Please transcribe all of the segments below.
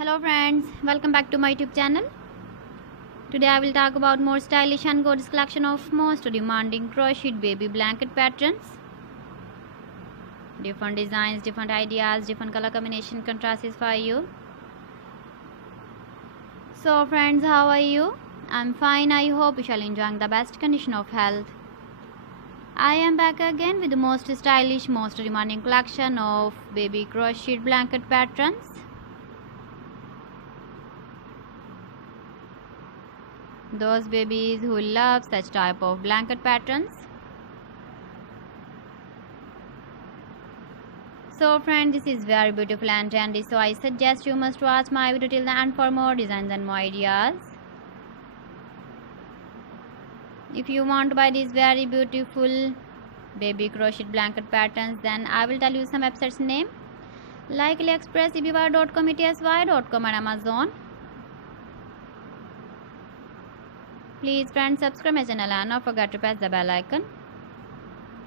Hello friends, welcome back to my YouTube channel. Today I will talk about more stylish and gorgeous collection of most demanding crocheted baby blanket patterns. Different designs, different ideas, different color combination contrasts for you. So friends, how are you? I'm fine. I hope you shall enjoy the best condition of health. I am back again with the most stylish, most demanding collection of baby crocheted blanket patterns. Those babies who love such type of blanket patterns. So friends, this is very beautiful and trendy, so I suggest you must watch my video till the end for more designs and more ideas. If you want to buy these very beautiful baby crocheted blanket patterns, then I will tell you some websites name like AliExpress, eBay.com, etsy.com and Amazon. Please friends, subscribe my channel and don't forget to press the bell icon.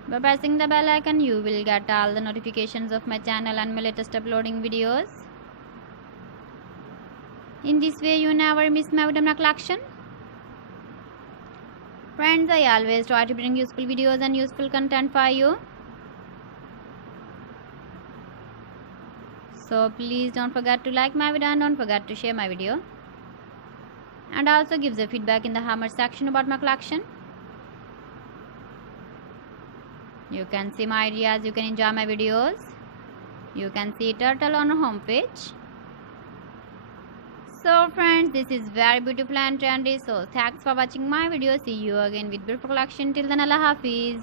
By pressing the bell icon, you will get all the notifications of my channel and my latest uploading videos. In this way, you never miss my video collection. Friends, I always try to bring useful videos and useful content for you. So please don't forget to like my video and don't forget to share my video. And also give the feedback in the comment section about my collection. You can see my ideas, you can enjoy my videos. You can see turtle on our homepage. So friends, this is very beautiful and trendy. So thanks for watching my video. See you again with beautiful collection. Till then, Allah Hafiz.